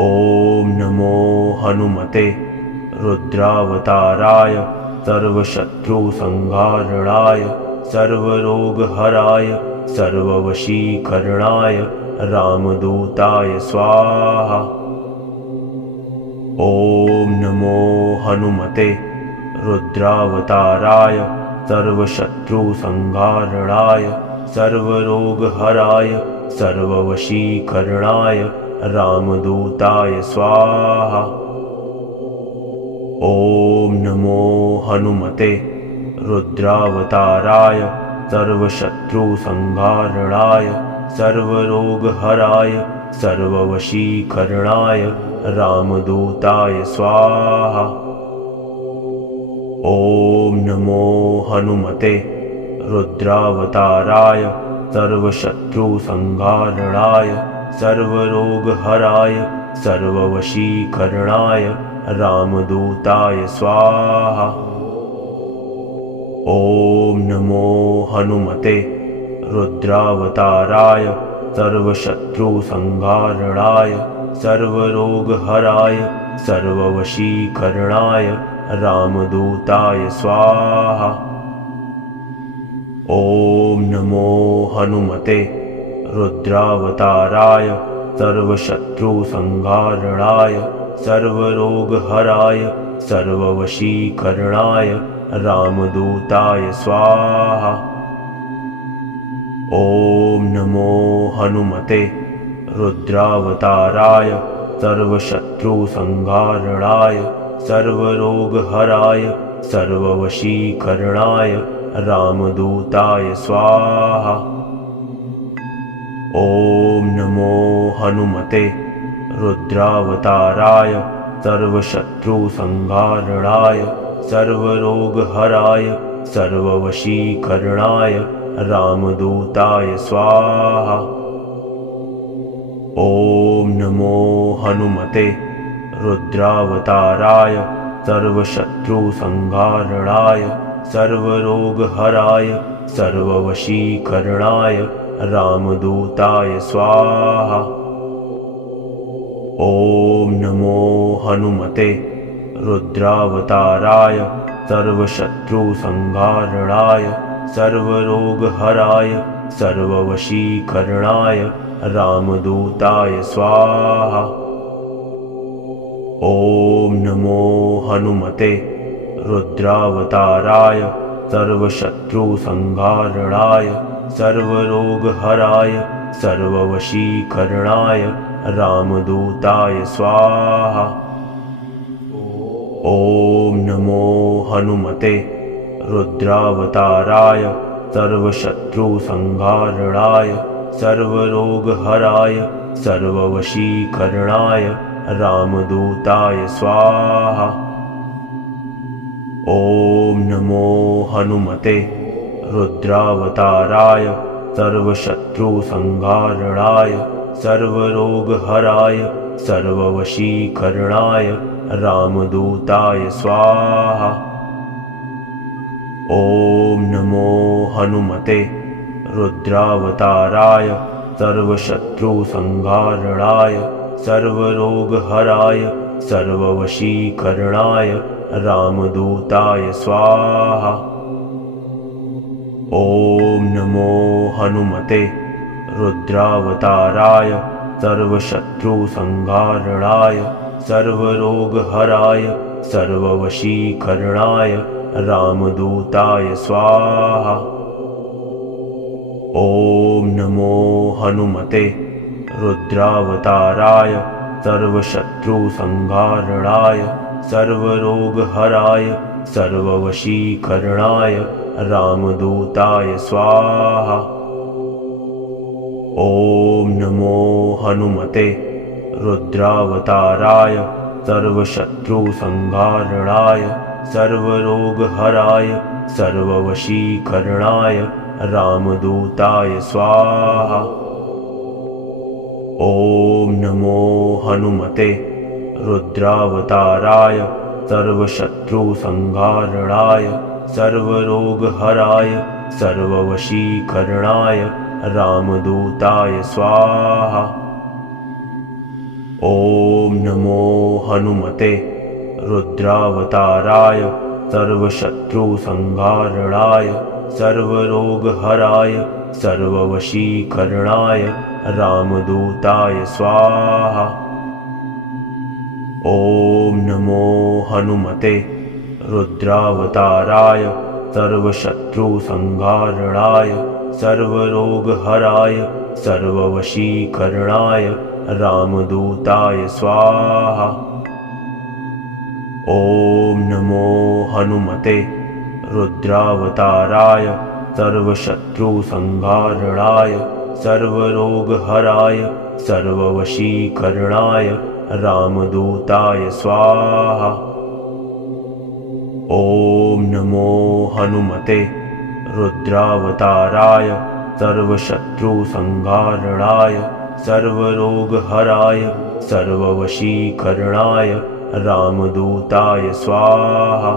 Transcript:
ॐ नमो हनुमते रुद्रावताराय सर्वशत्रुसंहारणाय सर्वरोगहराय सर्ववशीकरणाय रामदूताय स्वाहा। ॐ नमो हनुमते रुद्रावताराय सर्वशत्रुसंहारणाय सर्वरोगहराय सर्ववशीकरणाय रामदूताय स्वाहा। ॐ नमो हनुमते रुद्रावताराय सर्वशत्रुसंहारणाय सर्वरोगहराय सर्ववशीकरणाय रामदूताय स्वाहा। ॐ नमो हनुमते रुद्रावताराय सर्वशत्रुसंहारणाय सर्वरोगहराय सर्ववशीकरणाय रामदूताय स्वाहा। ॐ नमो हनुमते रुद्रावताराय सर्वशत्रुसंहारणाय सर्वरोगहराय सर्ववशीकरणाय रामदूताय स्वाहा। ॐ नमो हनुमते रुद्रावताराय सर्वशत्रुसंहारणाय सर्वरोगहराय सर्ववशीकरणाय रामदूताय स्वाहा। ॐ नमो हनुमते रुद्रावताराय सर्वशत्रुसंहारणाय सर्वरोगहराय सर्ववशीकरणाय रामदूताय स्वाहा। ॐ नमो हनुमते रुद्रावताराय सर्वशत्रुसंहारणाय सर्वरोगहराय सर्ववशीकरणाय रामदूताय स्वाहा। ॐ नमो हनुमते रुद्रावताराय सर्वशत्रुसंहारणाय सर्वरोगहराय सर्ववशीकरणाय रामदूताय स्वाहा। ॐ नमो हनुमते रुद्रावताराय सर्वशत्रुसंहारणाय सर्वरोगहराय सर्ववशीकरणाय रामदूताय स्वाहा। ॐ नमो हनुमते रुद्रावताराय सर्वशत्रुसंहारणाय सर्वरोगहराय सर्ववशीकरणाय रामदूताय स्वाहा। ॐ नमो हनुमते रुद्रावताराय सर्वशत्रुसंहारणाय सर्वरोगहराय सर्ववशीकरणाय रामदूताय स्वाहा। ॐ नमो हनुमते रुद्रावताराय सर्वशत्रुसंहारणाय सर्वरोगहराय सर्ववशीकरणाय रामदूताय स्वाहा। ॐ नमो हनुमते रुद्रावताराय सर्वशत्रुसंहारणाय सर्वरोगहराय सर्ववशीकरणाय रामदूताय स्वाहा। ॐ नमो हनुमते रुद्रावताराय सर्वशत्रुसंहारणाय सर्वरोगहराय सर्ववशीकरणाय रामदूताय स्वाहा। ॐ नमो हनुमते रुद्रावताराय सर्वशत्रुसंहारणाय सर्वरोगहराय सर्ववशीकरणाय रामदूताय स्वाहा। ॐ नमो हनुमते रुद्रावताराय सर्वशत्रुसंहारणाय सर्वरोगहराय सर्ववशीकरणाय रामदूताय स्वाहा। ॐ नमो हनुमते रुद्रावताराय सर्वशत्रुसंहारणाय सर्वरोगहराय सर्ववशीकरणाय रामदूताय स्वाहा। ॐ नमो हनुमते रुद्रावताराय सर्वशत्रुसंहारणाय सर्वरोगहराय सर्ववशीकरणाय रामदूताय स्वाहा। ॐ नमो हनुमते रुद्रावताराय सर्वशत्रुसंहारणाय सर्वरोगहराय सर्ववशीकरणाय रामदूताय स्वाहा। ॐ नमो हनुमते रुद्रावताराय सर्वशत्रुसंहारणाय सर्वरोगहराय सर्ववशीकरणाय रामदूताय स्वाहा। ॐ नमो हनुमते रुद्रावताराय सर्वशत्रुसंहारणाय सर्वरोगहराय सर्ववशीकरणाय रामदूताय स्वाहा।